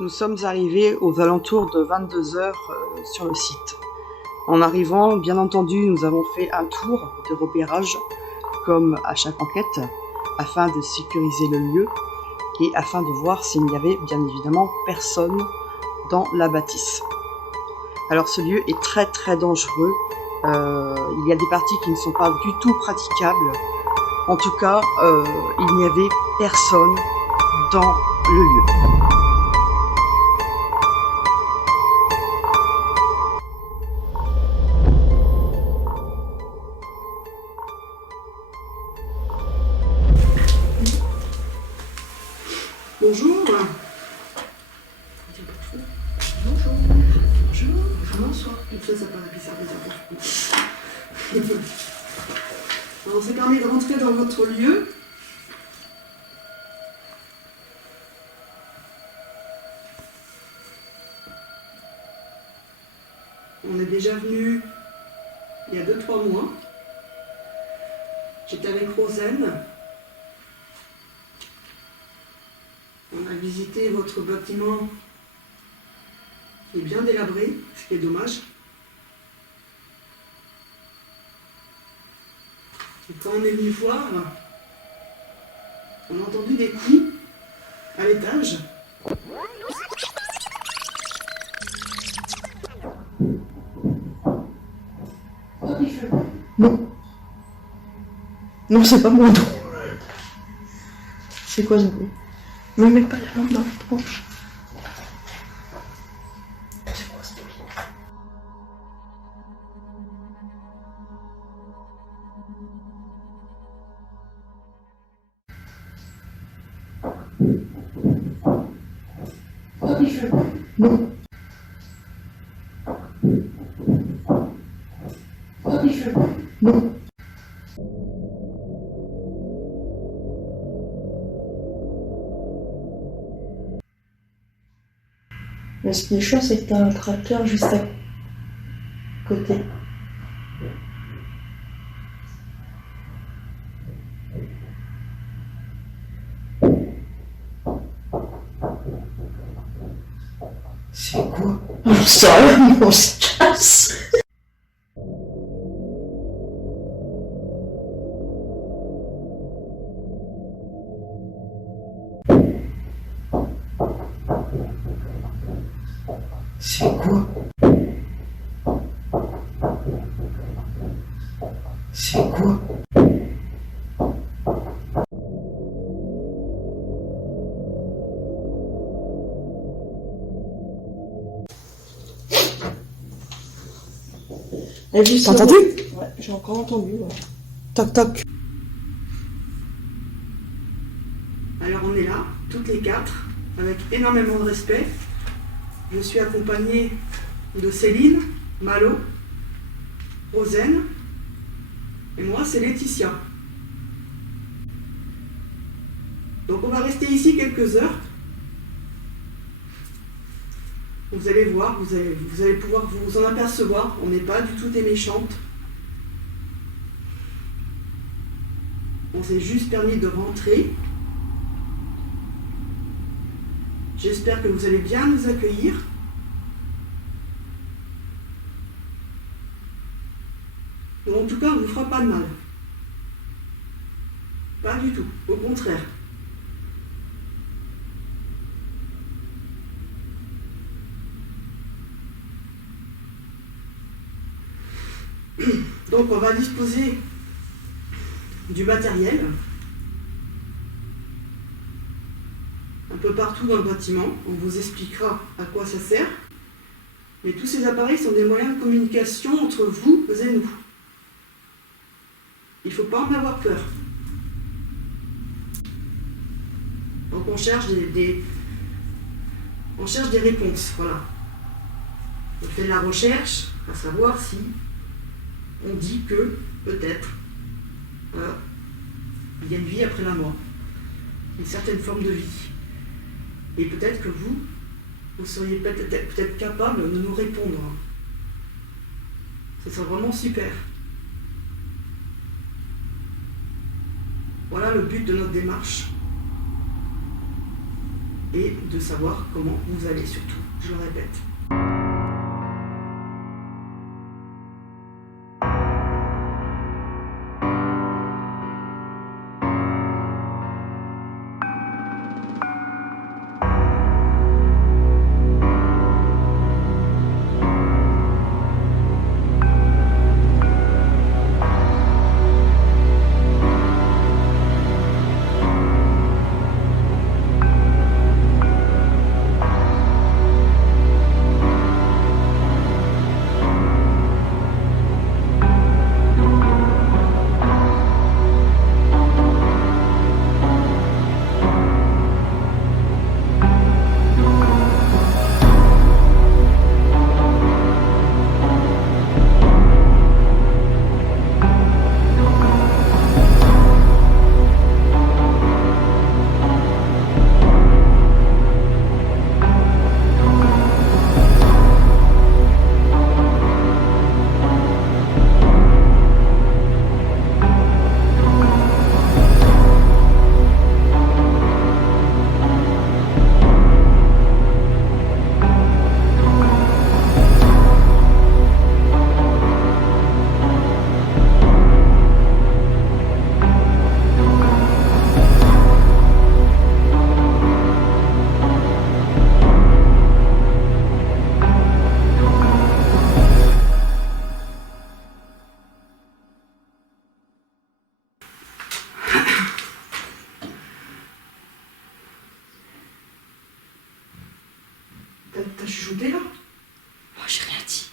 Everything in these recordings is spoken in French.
Nous sommes arrivés aux alentours de 22 heures sur le site. En arrivant, bien entendu, nous avons fait un tour de repérage, comme à chaque enquête, afin de sécuriser le lieu et afin de voir s'il n'y avait bien évidemment personne dans la bâtisse. Alors ce lieu est très très dangereux, il y a des parties qui ne sont pas du tout praticables. En tout cas, il n'y avait personne dans le lieu. Bonjour. Bonjour. Bonjour. Bonsoir. Ça paraît bizarre de dire. Alors, on s'est permis de rentrer dans votre lieu. On est déjà venu il y a 2-3 mois. J'étais avec Rosen. On a visité votre bâtiment qui est bien délabré, ce qui est dommage. Et quand on est venu voir, on a entendu des coups à l'étage. Non. Non, c'est pas moi, non. C'est quoi ce bruit? Ne mets pas la lampe dans la tronche. C'est quoi ce bruit? Non. Non. Mais ce qui est chaud, c'est que t'as un tracteur juste à côté. C'est quoi? On sort, on se casse. C'est quoi? C'est quoi? T'as entendu? Ouais, j'ai encore entendu. Ouais. Toc toc. Alors on est là, toutes les quatre, avec énormément de respect. Je suis accompagnée de Céline, Malo, Rosen, et moi c'est Laetitia. Donc on va rester ici quelques heures. Vous allez voir, vous allez pouvoir vous en apercevoir, on n'est pas du tout des méchantes. On s'est juste permis de rentrer. J'espère que vous allez bien nous accueillir. Et en tout cas, on ne vous fera pas de mal. Pas du tout, au contraire. Donc on va disposer du matériel un peu partout dans le bâtiment. On vous expliquera à quoi ça sert. Mais tous ces appareils sont des moyens de communication entre vous et nous. Il ne faut pas en avoir peur. Donc on cherche on cherche des réponses, voilà. On fait de la recherche, à savoir si on dit que, peut-être, il y a une vie après la mort, une certaine forme de vie. Et peut-être que vous seriez peut-être capable de nous répondre. Ce serait vraiment super. Voilà le but de notre démarche. et de savoir comment vous allez surtout, je le répète. T'as chuchoté là? Moi j'ai rien dit.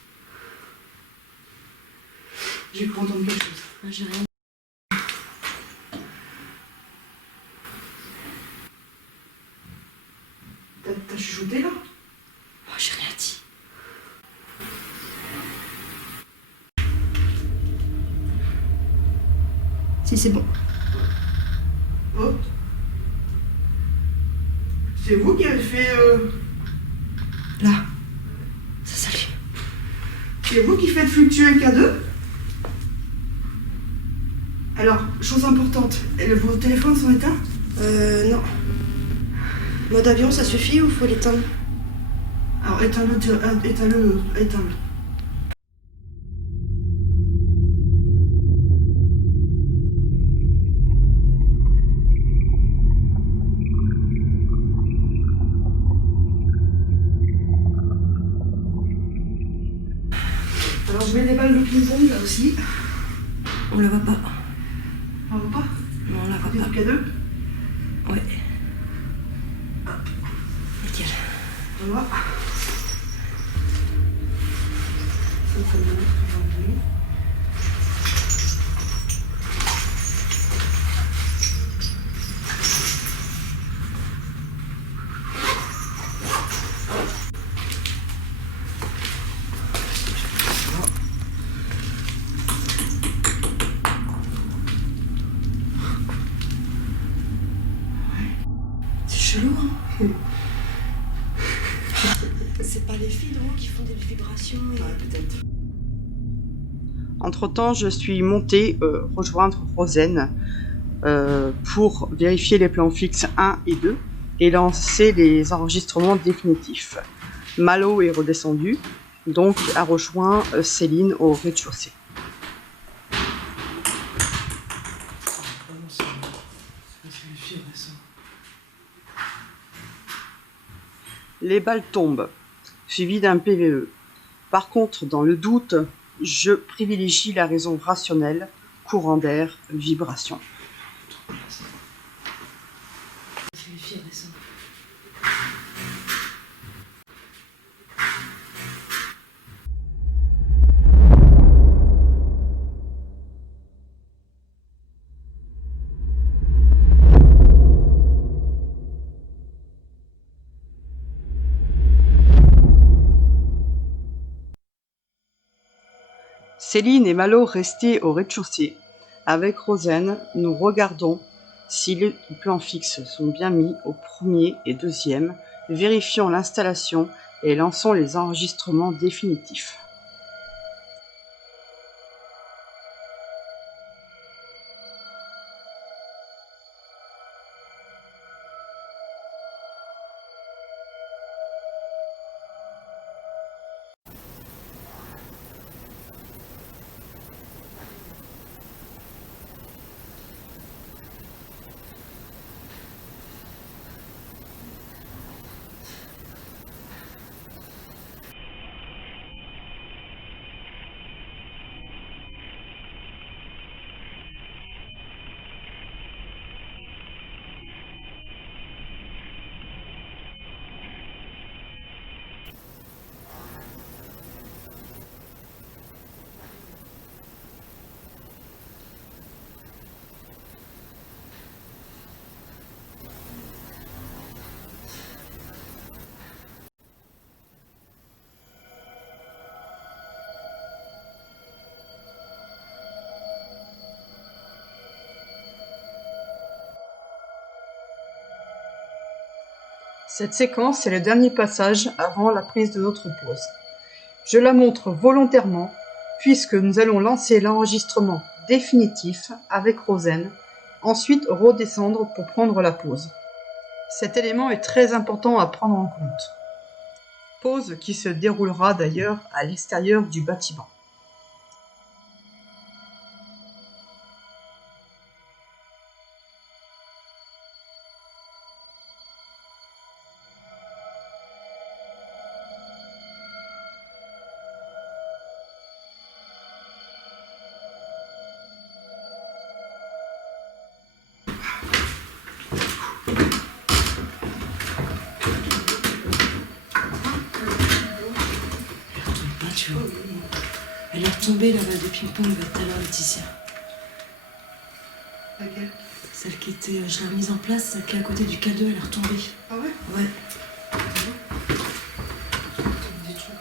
J'ai cru entendre quelque chose. Moi j'ai rien dit. T'as chuchoté là? Moi j'ai rien dit. Si c'est bon. Oh. C'est vous qui avez fait... Là, ça s'allume. C'est vous qui faites fluctuer le K2? Alors, chose importante, vos téléphones sont éteints? Non. Mode avion, ça suffit ou faut l'éteindre? Alors, éteins-le. Alors, je mets des balles de ping-pong là aussi. On la voit pas. On voit pas? Non, on la voit Des pas. trucs à deux? Ouais. Nickel. On voit. Ça, c'est bon. C'est chelou, hein. C'est pas les filtres qui font des vibrations et... Ouais, peut-être. Entre-temps, je suis montée rejoindre Rosen pour vérifier les plans fixes 1 et 2 et lancer les enregistrements définitifs. Malo est redescendu, donc a rejoint Céline au rez-de-chaussée. Les balles tombent, suivies d'un PVE. Par contre, dans le doute, je privilégie la raison rationnelle, courant d'air, vibration. Céline et Malo restaient au rez-de-chaussée. Avec Rosen, nous regardons si les plans fixes sont bien mis au premier et deuxième, vérifions l'installation et lançons les enregistrements définitifs. Cette séquence est le dernier passage avant la prise de notre pause. Je la montre volontairement puisque nous allons lancer l'enregistrement définitif avec Rosen, ensuite redescendre pour prendre la pause. Cet élément est très important à prendre en compte. Pause qui se déroulera d'ailleurs à l'extérieur du bâtiment. Tu vois. Elle est retombée la balle de ping-pong tout à l'heure, Laetitia. Laquelle? Celle qui était. Je l'ai remise en place, celle qui est à côté du K2, elle est retombée. Ah ouais? Ouais. Des trucs.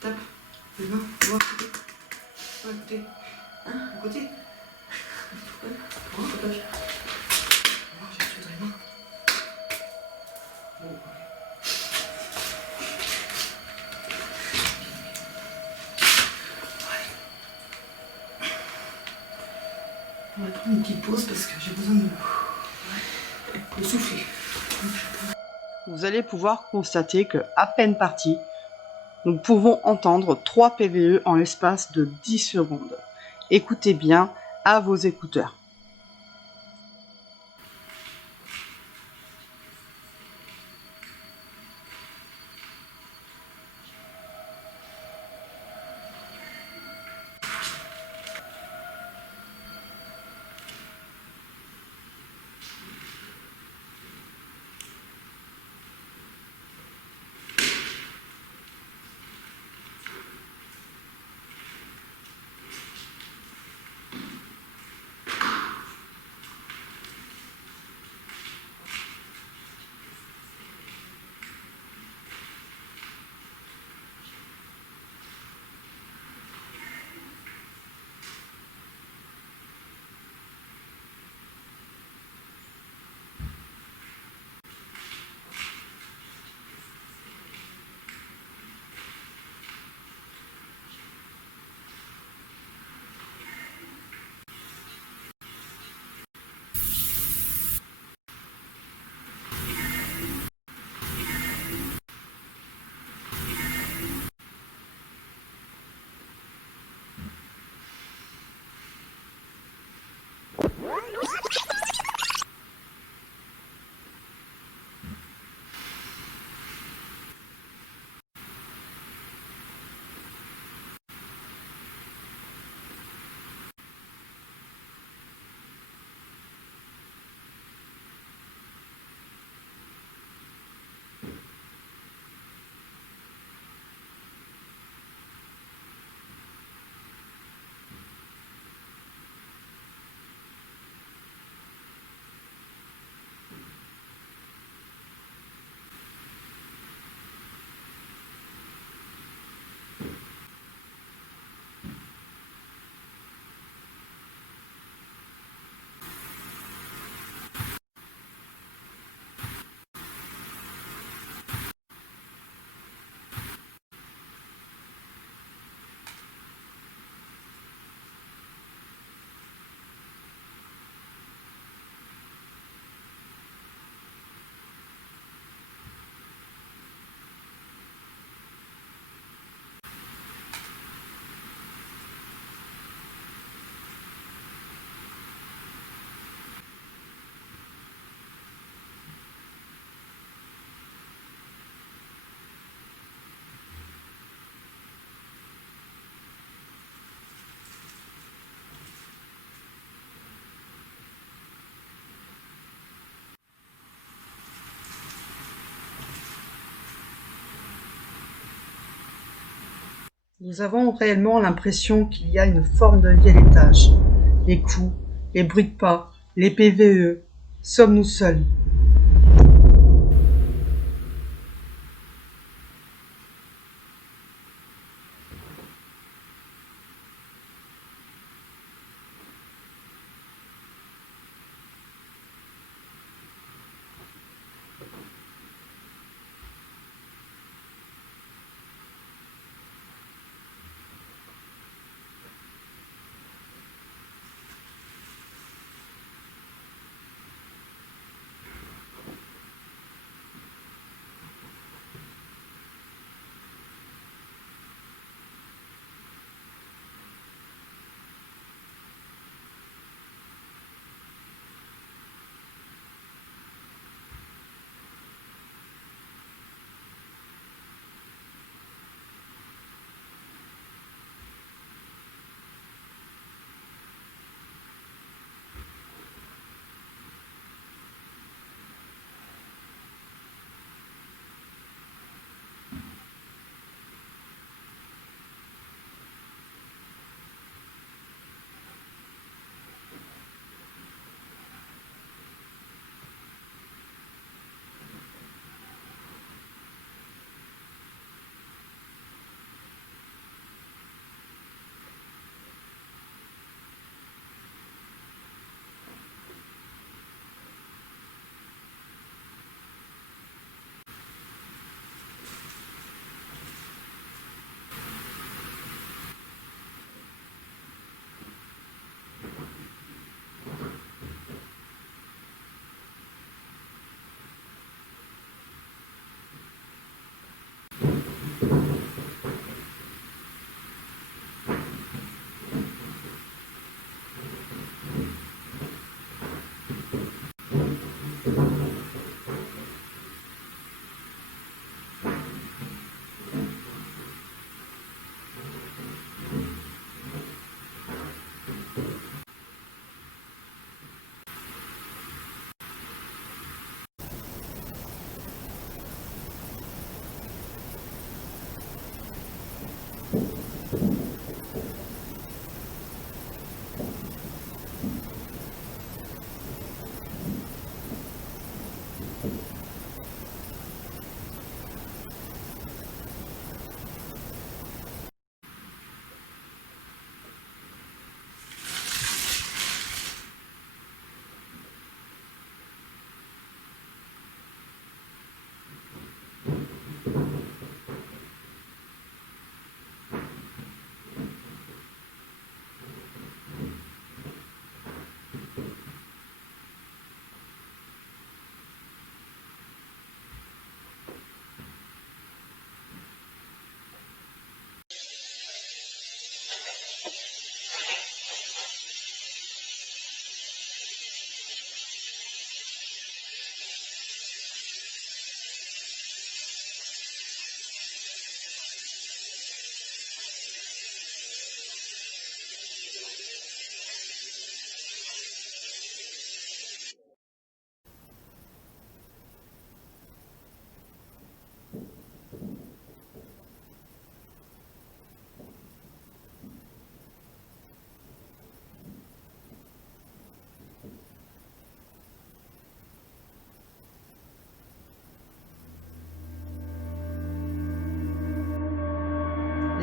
Tape. Les mains. Voir à côté. À côté. Hein? À côté. Pourquoi? Pourquoi? Oh, j'ai tué dans les mains. Bon, ok. On va prendre une petite pause parce que j'ai besoin de souffler. Vous allez pouvoir constater que, à peine parti, nous pouvons entendre 3 PVE en l'espace de 10 secondes. Écoutez bien à vos écouteurs. Nous avons réellement l'impression qu'il y a une forme de vie à l'étage. Les coups, les bruits de pas, les PVE. Sommes-nous seuls ?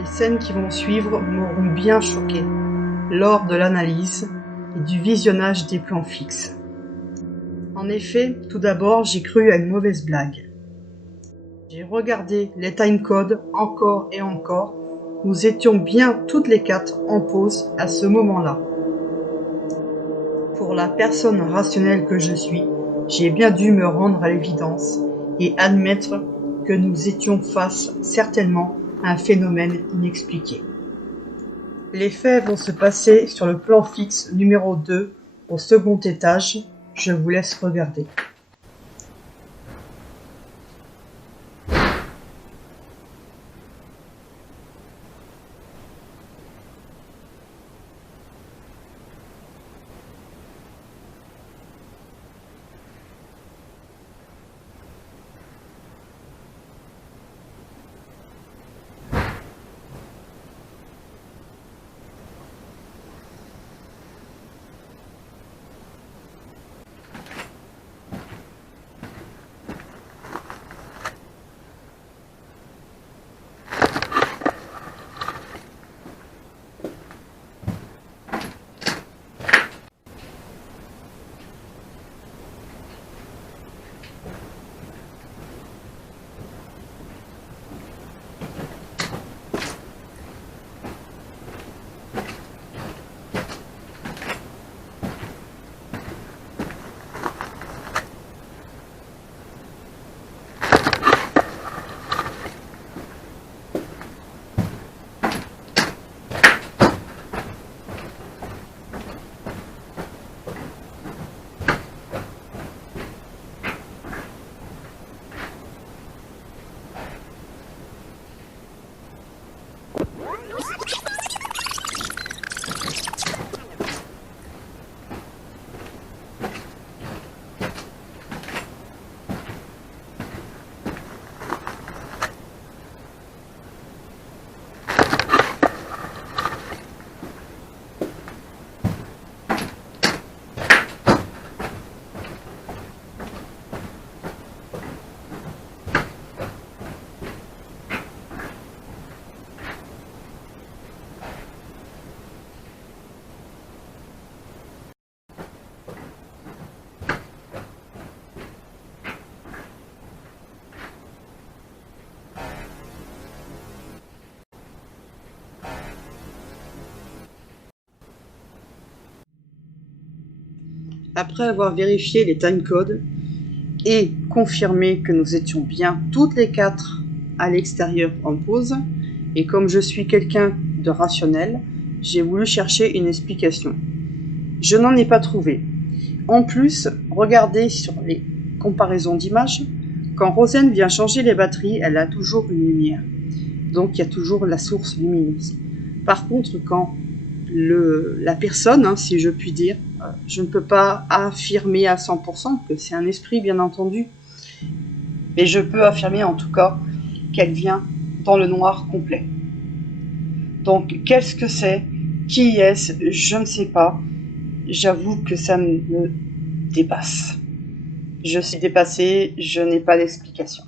Les scènes qui vont suivre m'auront bien choqué lors de l'analyse et du visionnage des plans fixes. En effet, tout d'abord, j'ai cru à une mauvaise blague. J'ai regardé les timecodes encore et encore. Nous étions bien toutes les quatre en pause à ce moment-là. Pour la personne rationnelle que je suis, j'ai bien dû me rendre à l'évidence et admettre que nous étions face certainement à un phénomène inexpliqué. Les faits vont se passer sur le plan fixe numéro 2 au second étage. Je vous laisse regarder. Après avoir vérifié les timecodes et confirmé que nous étions bien toutes les quatre à l'extérieur en pause, et comme je suis quelqu'un de rationnel, j'ai voulu chercher une explication. Je n'en ai pas trouvé. En plus, regardez sur les comparaisons d'images, quand Rosen vient changer les batteries, elle a toujours une lumière. Donc il y a toujours la source lumineuse. Par contre, quand la personne, si je puis dire, je ne peux pas affirmer à 100% que c'est un esprit, bien entendu, mais je peux affirmer en tout cas qu'elle vient dans le noir complet. Donc qu'est-ce que c'est? Qui est-ce? Je ne sais pas. J'avoue que ça me dépasse. Je suis dépassée, je n'ai pas d'explication.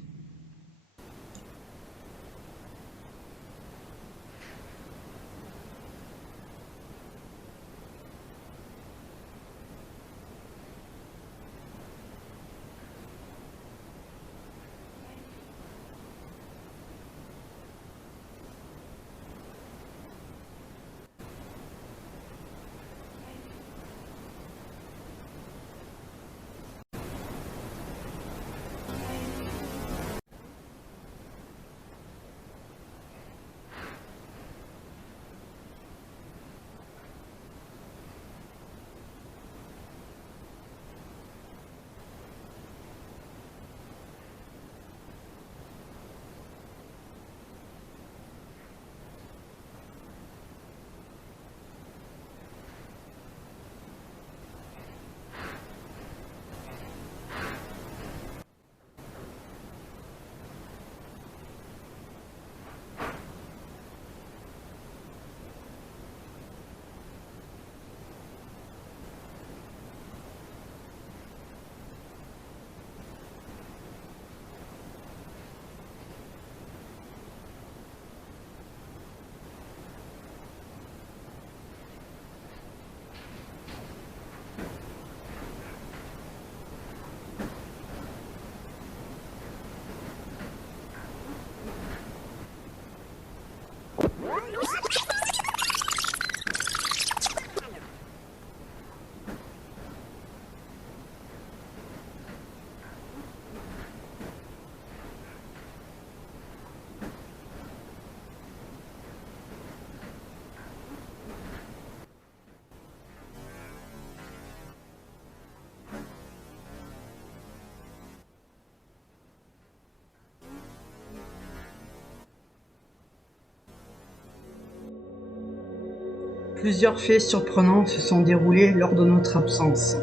Plusieurs faits surprenants se sont déroulés lors de notre absence.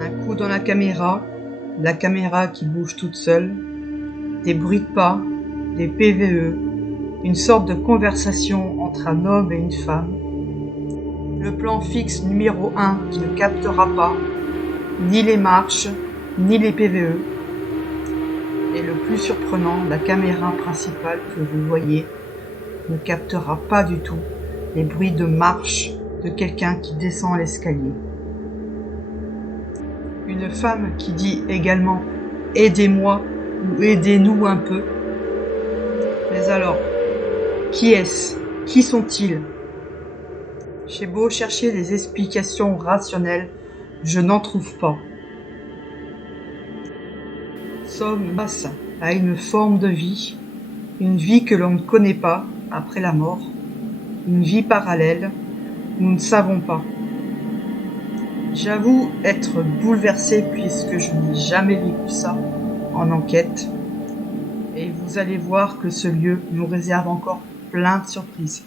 Un coup dans la caméra qui bouge toute seule, des bruits de pas, des PVE, une sorte de conversation entre un homme et une femme, le plan fixe numéro 1 qui ne captera pas ni les marches, ni les PVE, et le plus surprenant, la caméra principale que vous voyez ne captera pas du tout les bruits de marche de quelqu'un qui descend l'escalier. Une femme qui dit également « Aidez-moi » ou « Aidez-nous un peu ». Mais alors, qui est-ce? Qui sont-ils? J'ai beau chercher des explications rationnelles, je n'en trouve pas. Nous sommes face à une forme de vie, une vie que l'on ne connaît pas après la mort, une vie parallèle, nous ne savons pas. J'avoue être bouleversé puisque je n'ai jamais vécu ça en enquête, et vous allez voir que ce lieu nous réserve encore plein de surprises.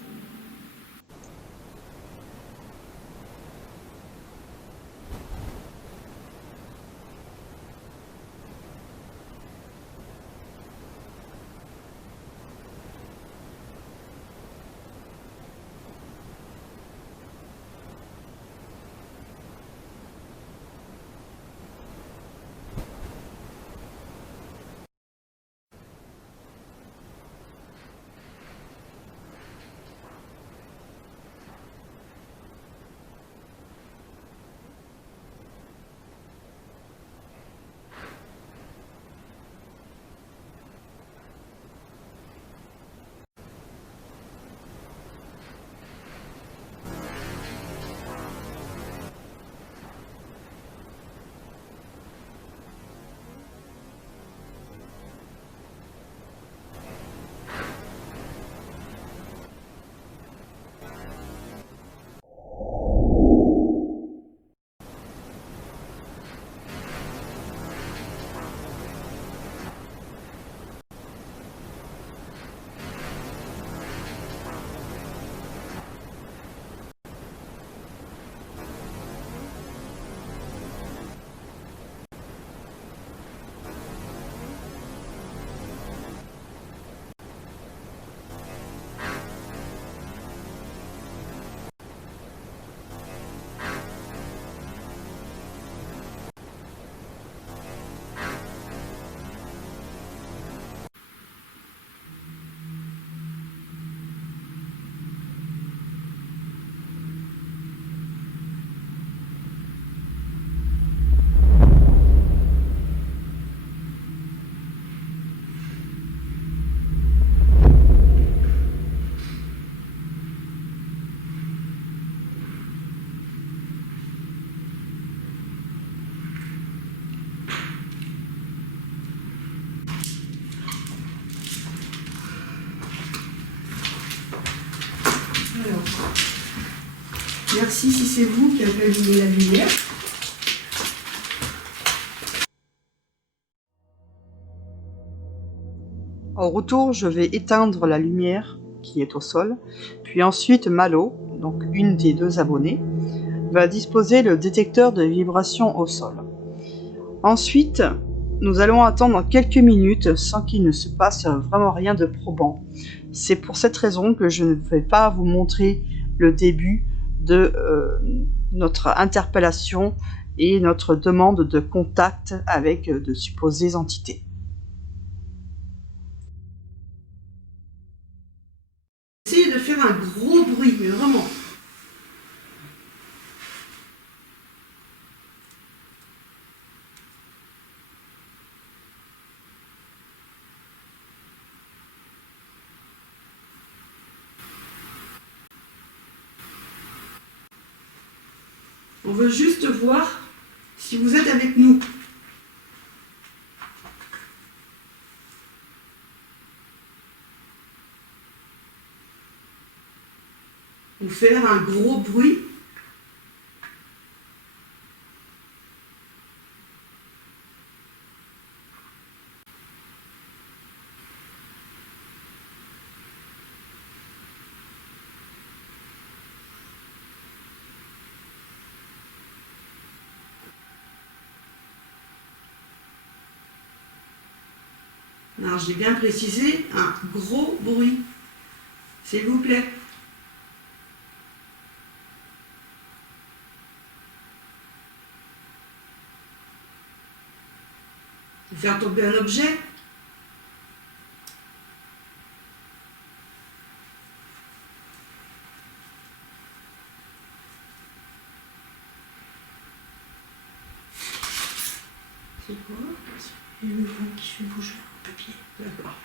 Alors, merci si c'est vous qui avez allumé la lumière. Au retour, je vais éteindre la lumière qui est au sol, puis ensuite Malo, donc une des deux abonnées, va disposer le détecteur de vibration au sol. Ensuite, nous allons attendre quelques minutes sans qu'il ne se passe vraiment rien de probant. C'est pour cette raison que je ne vais pas vous montrer le début de notre interpellation et notre demande de contact avec de supposées entités. Essayez de faire un gros bruit, mais vraiment. On veut juste voir si vous êtes avec nous. Ou faire un gros bruit. Alors j'ai bien précisé, un gros bruit, s'il vous plaît. Faire tomber un objet. C'est quoi? Le vent qui fait bouger un papier. D'accord.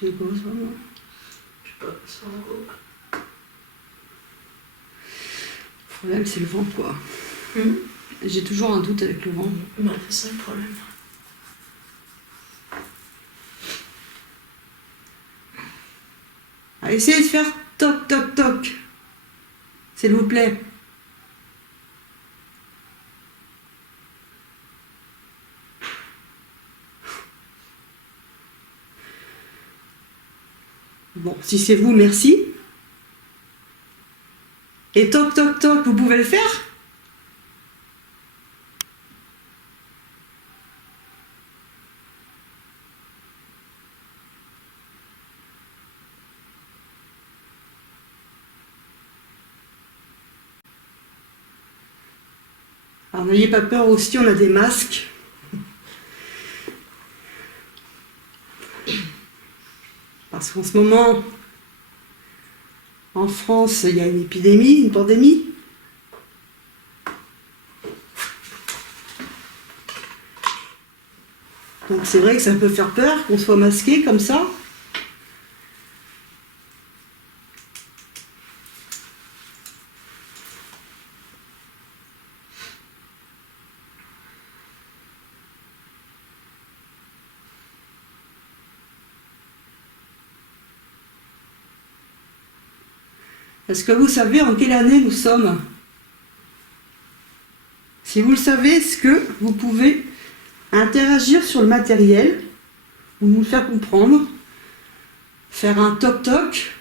C'est quoi ça, moi? Je sais pas, ça en haut. Le problème, c'est le vent, quoi. J'ai toujours un doute avec le vent. Bah, c'est ça le problème. Ah, essayez de faire toc, toc, toc. S'il vous plaît. Bon, si c'est vous, merci. Et toc, toc, toc, vous pouvez le faire? Alors n'ayez pas peur aussi, on a des masques. Parce qu'en ce moment, en France, il y a une épidémie, une pandémie. Donc c'est vrai que ça peut faire peur qu'on soit masqué comme ça. Est-ce que vous savez en quelle année nous sommes? Si vous le savez, est-ce que vous pouvez interagir sur le matériel ou nous le faire comprendre? Faire un toc-toc?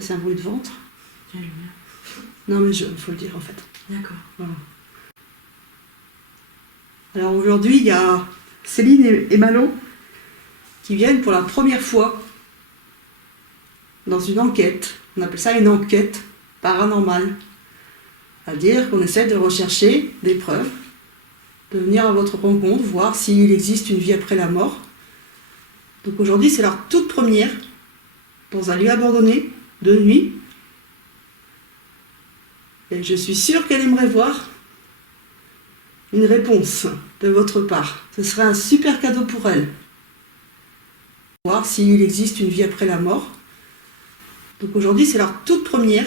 C'est un bruit de ventre. Non mais il faut le dire en fait. D'accord. Voilà. Alors aujourd'hui, il y a Céline et Malo qui viennent pour la première fois dans une enquête. On appelle ça une enquête paranormale. C'est-à-dire qu'on essaie de rechercher des preuves, de venir à votre rencontre, voir s'il existe une vie après la mort. Donc aujourd'hui, c'est leur toute première dans un lieu abandonné, de nuit. Et je suis sûre qu'elle aimerait voir une réponse de votre part. Ce serait un super cadeau pour elle. Voir s'il existe une vie après la mort. Donc aujourd'hui, c'est leur toute première.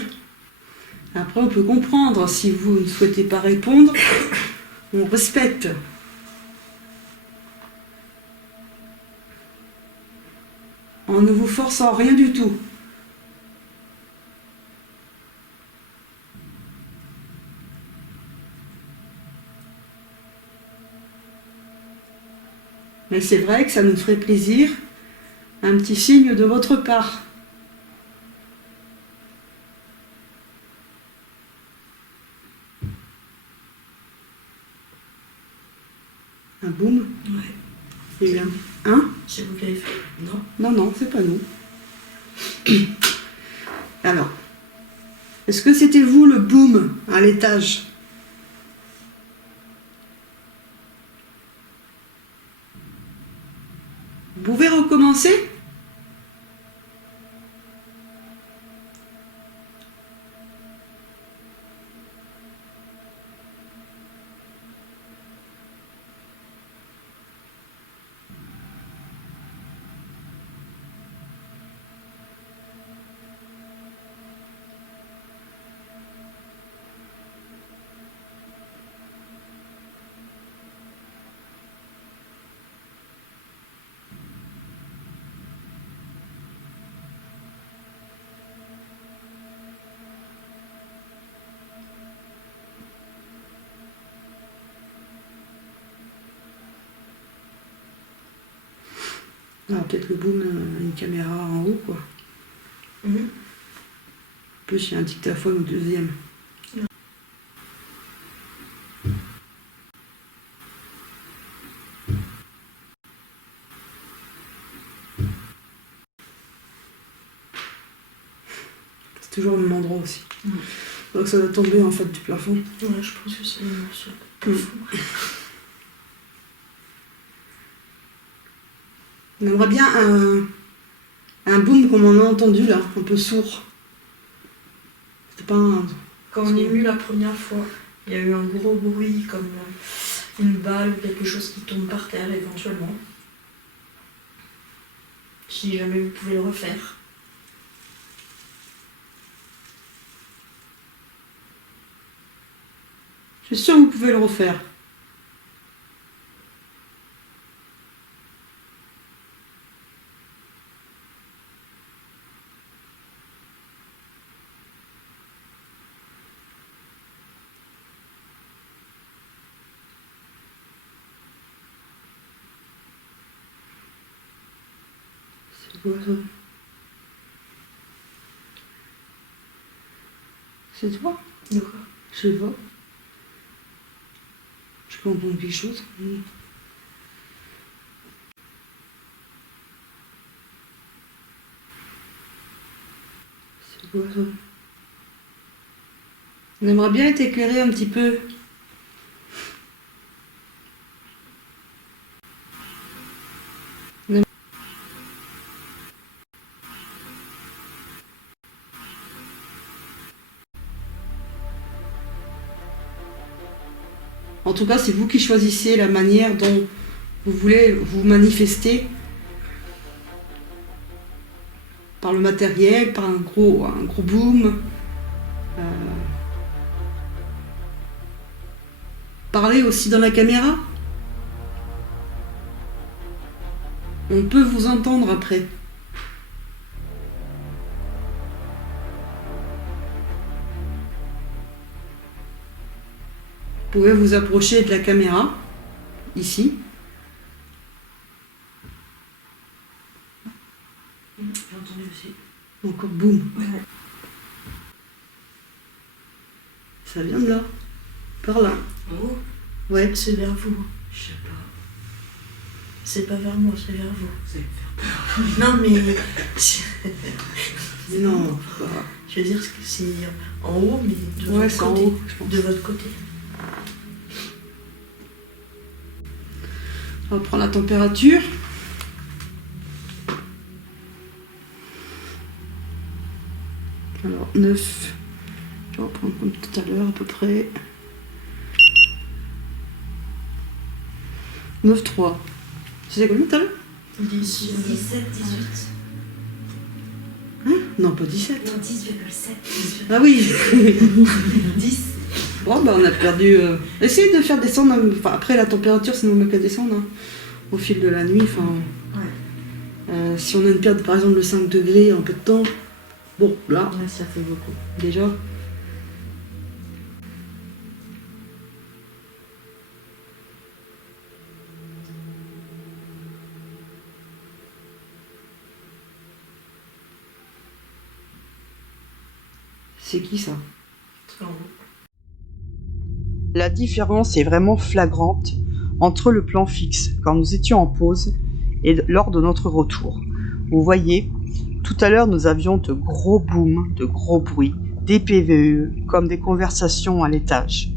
Après, on peut comprendre si vous ne souhaitez pas répondre. On respecte. En ne vous forçant rien du tout. Mais c'est vrai que ça nous ferait plaisir, un petit signe de votre part. Un boum? Ouais. Et bien, hein? C'est vous qui avez fait? Non. Non, non, c'est pas nous. Alors, est-ce que c'était vous le boom à l'étage? Vous pouvez recommencer? Ah, peut-être le boom, une caméra en haut, quoi. Mhm. En plus, il y a un dictaphone au deuxième. C'est toujours au même endroit aussi. Donc ça doit tomber en fait du plafond. Ouais, je pense que c'est une morceau. On aimerait bien un boom comme on a entendu là, un peu sourd. C'était pas un... Quand on est venu la première fois, il y a eu un gros bruit comme une balle ou quelque chose qui tombe par terre éventuellement. Si jamais vous pouvez le refaire. Je suis sûre que vous pouvez le refaire. C'est quoi ça? C'est toi? De quoi? Je sais pas. Je peux entendre quelque chose. C'est quoi ça? On aimerait bien être éclairé un petit peu. En tout cas, c'est vous qui choisissez la manière dont vous voulez vous manifester. Par le matériel, par un gros boom. Parlez aussi dans la caméra. On peut vous entendre après. Vous pouvez vous approcher de la caméra, ici. J'ai entendu aussi. Encore boum. Ouais. Ça vient de là. Par là. En haut, Ouais. c'est vers vous. Je sais pas. C'est pas vers moi, c'est vers vous. Vous allez me faire peur. Non, mais. Non. Je veux dire que c'est en haut, mais de Ouais, votre c'est en côté. haut, je pense. De votre côté. On va prendre la température. Alors, 9. Je vais reprendre comme tout à l'heure, à peu près. 9,3. C'était combien tout à l'heure? 10. 17, 18. Non, pas 17. Non, 10,7. Ah oui. 10. Bon, bah, on a perdu. Essayez de faire descendre. Enfin, après, la température, c'est normal qu'elle descende. Hein, au fil de la nuit. Enfin, si on a une perte, par exemple, de 5 degrés en peu de temps. Bon, là, Ouais, ça fait beaucoup. déjà. C'est qui ça? En haut. La différence est vraiment flagrante entre le plan fixe, quand nous étions en pause, et lors de notre retour. Vous voyez, tout à l'heure nous avions de gros booms, de gros bruits, des PVE, comme des conversations à l'étage.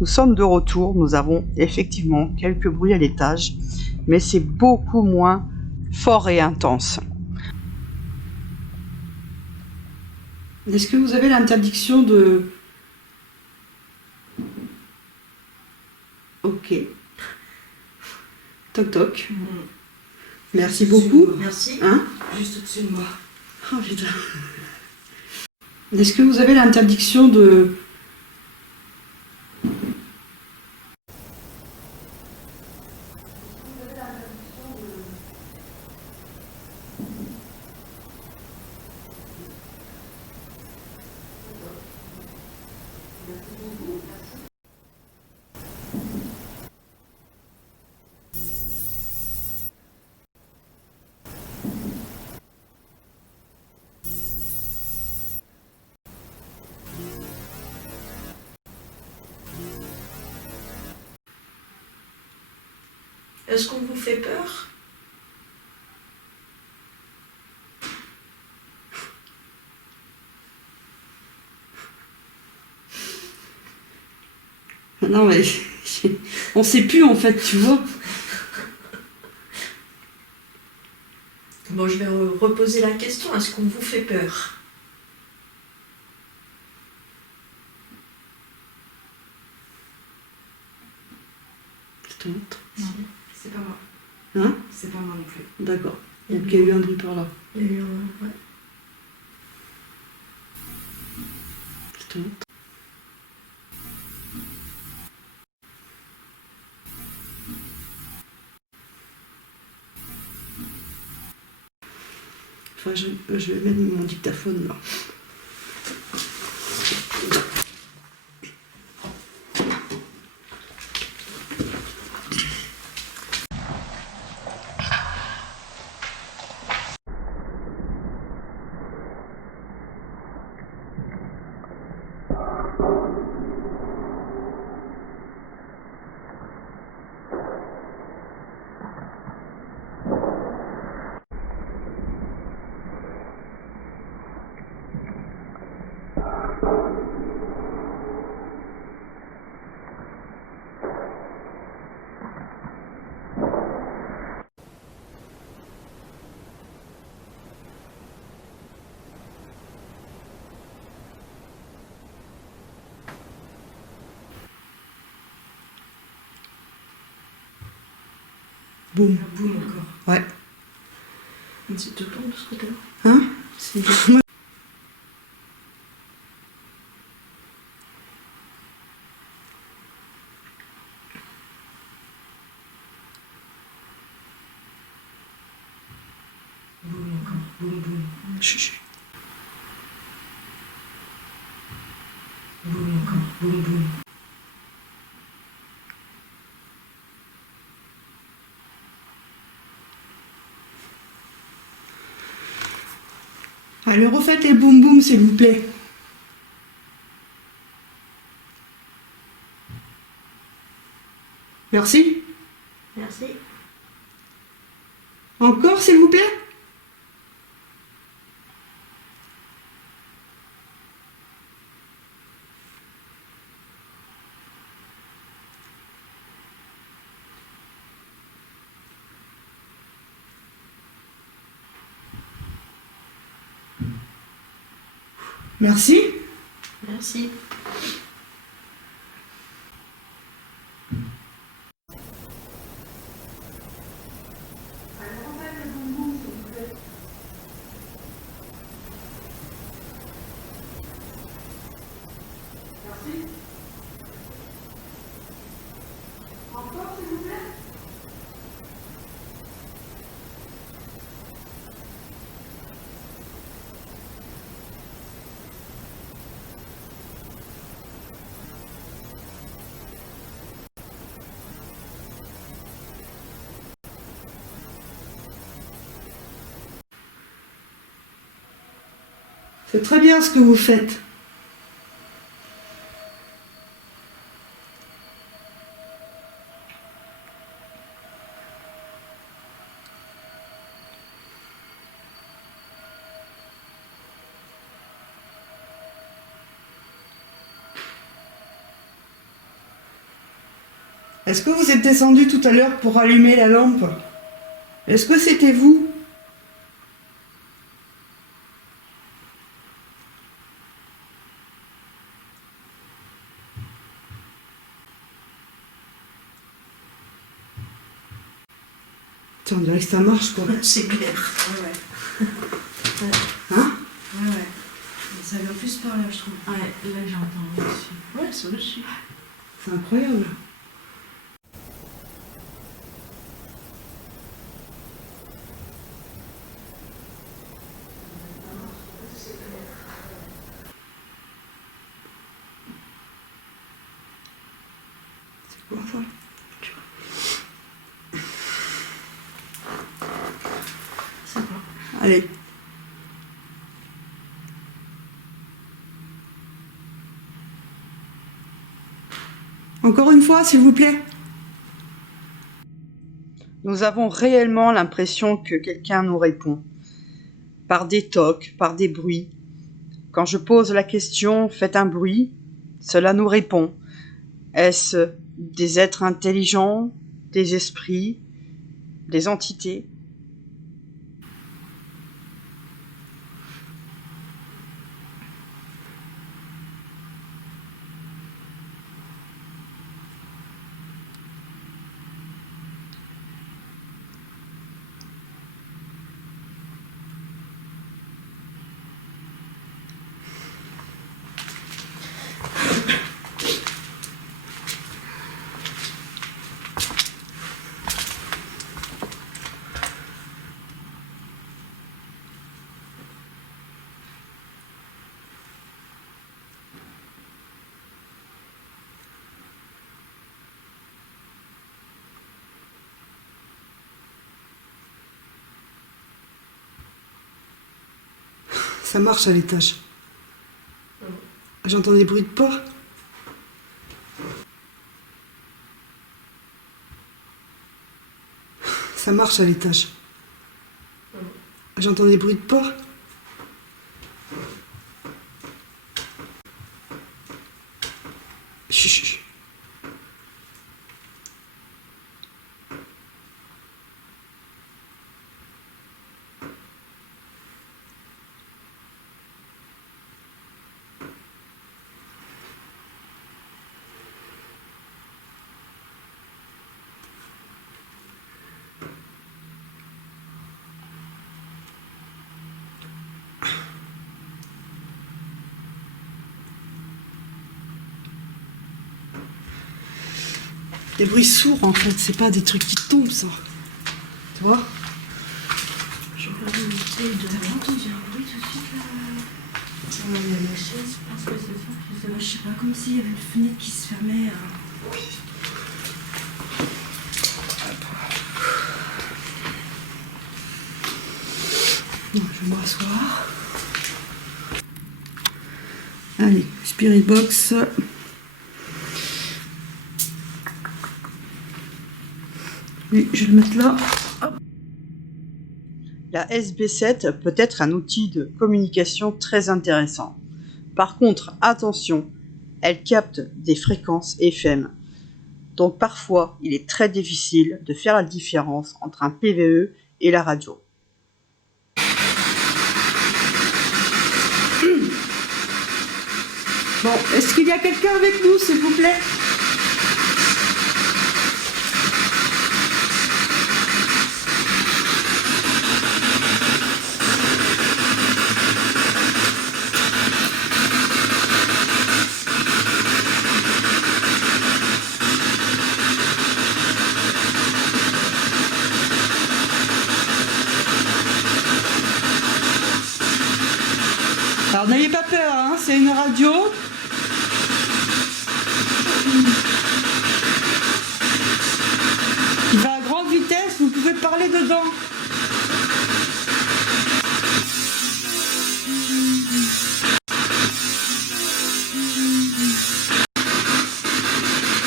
Nous sommes de retour, nous avons effectivement quelques bruits à l'étage, mais c'est beaucoup moins fort et intense. Est-ce que vous avez l'interdiction de... Ok. Toc toc. Merci beaucoup. Merci. Hein? Juste au-dessus de moi. Oh putain. Est-ce que vous avez l'interdiction de... Est-ce qu'on vous fait peur? Non mais... On sait plus en fait, tu vois. Bon, je vais reposer la question. Est-ce qu'on vous fait peur? Je te montre. Non, c'est pas moi. Hein? C'est pas moi non plus. D'accord. Donc il y a eu un bruit par là. Il y a eu un... ouais. Je te montre. Enfin, je vais mettre mon dictaphone là. Boum. Boum encore. Ouais. C'est tout le temps de ce côté-là. Hein? C'est bien. Boum encore. Boum boum. Chut. Boum encore. Boum boum. Allez, refaites les boum boum, s'il vous plaît. Merci. Merci. Encore, s'il vous plaît. Merci. Merci. Encore, s'il vous plaît. C'est très bien ce que vous faites. Est-ce que vous êtes descendu tout à l'heure pour allumer la lampe? Est-ce que c'était vous? Tiens, on dirait que ça marche, quoi. C'est clair. Ouais ouais. Hein? Ouais ouais. Mais ça vient plus par là je trouve. Ouais, là j'entends aussi. Ouais, c'est aussi. C'est incroyable. C'est quoi ça? C'est pas. Allez. Encore une fois, s'il vous plaît. Nous avons réellement l'impression que quelqu'un nous répond, par des tocs, par des bruits. Quand je pose la question « Faites un bruit », cela nous répond. Est-ce des êtres intelligents, des esprits, des entités ? Ça marche à l'étage. J'entends des bruits de pas. Ça marche à l'étage. J'entends des bruits de pas. Chut, chut. des bruits sourds en fait, c'est pas des trucs qui tombent ça. Tu vois? Je regarde une bouteille de... T'as pas entendu un bruit tout de suite là? Il y a la chaise, je pense que c'est ça. Je sais pas, comme s'il y avait une fenêtre qui se fermait. Je vais me rasseoir. Allez, Spirit Box. Oui, je vais le mettre là. Hop. La SB7 peut être un outil de communication très intéressant. Par contre, attention, elle capte des fréquences FM. Donc parfois, il est très difficile de faire la différence entre un PVE et la radio. Bon, est-ce qu'il y a quelqu'un avec nous, s'il vous plaît? Alors n'ayez pas peur, hein, c'est une radio. Il va à grande vitesse, vous pouvez parler dedans.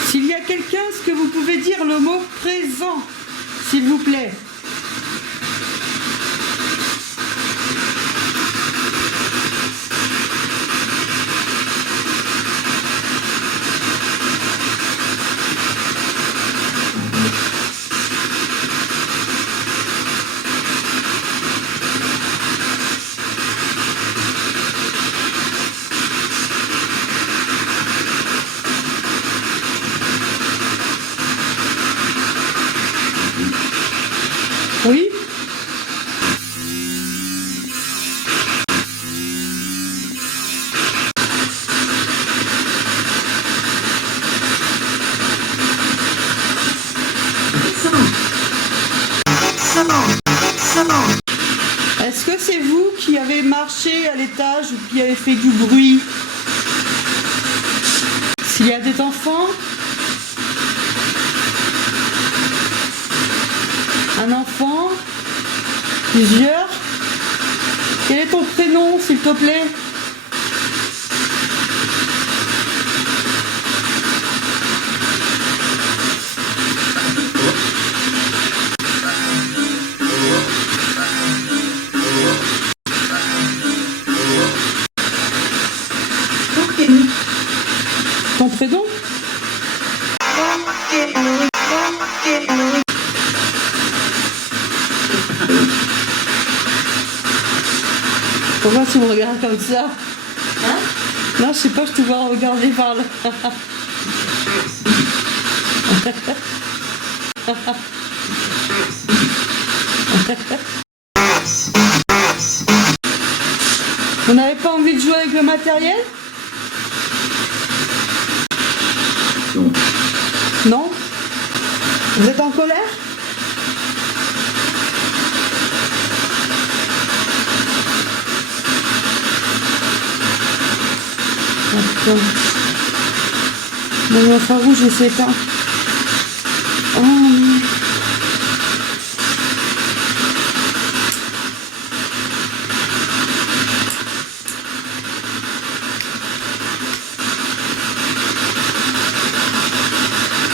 S'il y a quelqu'un, est-ce que vous pouvez dire le mot présent, s'il vous plaît? Oui? Est-ce que c'est vous qui avez marché à l'étage ou qui avez fait du bruit? S'il y a des enfants? Un enfant? Plusieurs? Quel est ton prénom, s'il te plaît? Ton prénom? Pourquoi tu me regardes comme ça? Hein? Non, je sais pas, je te vois regarder par là. Vous n'avez pas envie de jouer avec le matériel? Non. Non? Vous êtes en colère? Attends. Mon infrarouge, rouge, je sais pas. Oh non.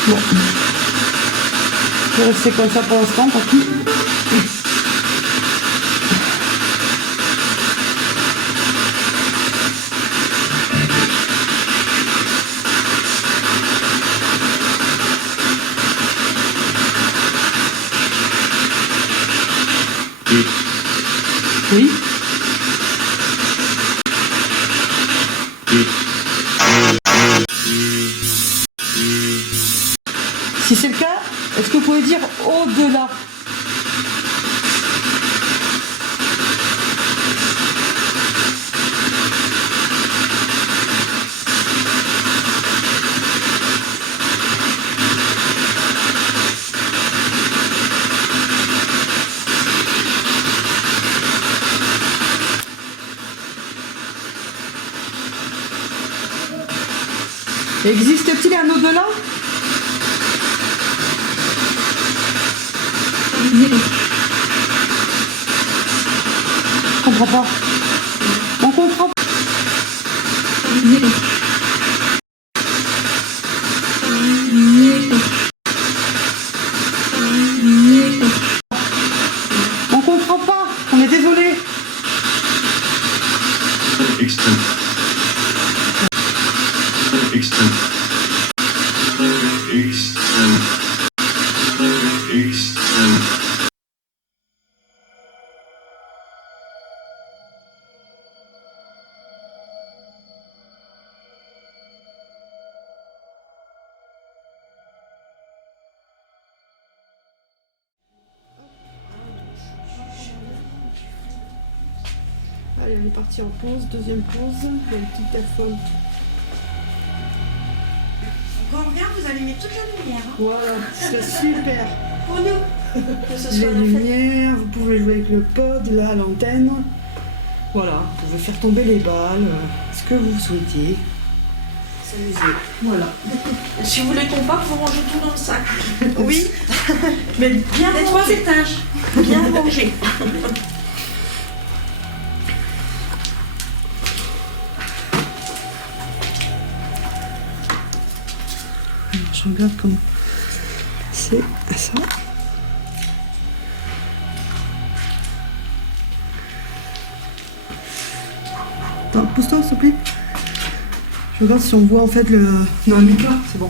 Bon. Je vais rester comme ça pour l'instant, par contre. Oui. Si c'est le cas, est-ce que vous pouvez dire au-delà? Existe-t-il un au-delà? Je comprends pas. On comprend pas. On comprend pas. On est désolé. Extrême. Extrême. Extrême. Extrême. Allez, on est parti en pause, deuxième pause. Il y a le petit téléphone. Quand on revient, vous allumez toute la lumière. Hein. Voilà, c'est super. Pour nous. Que ce Les soit la fête. lumières, vous pouvez jouer avec le pod, là, l'antenne. Voilà, vous pouvez faire tomber les balles, ce que vous souhaitiez. S'amuser. Voilà. Si vous voulez qu'on parte, vous rangez tout dans le sac. Oui. Mais bien Les 3 rangé. étages. Bien rangé. Je regarde comment c'est ça. Attends, pousse-toi s'il te plaît. Je regarde si on voit en fait le... Non, le micro, c'est bon.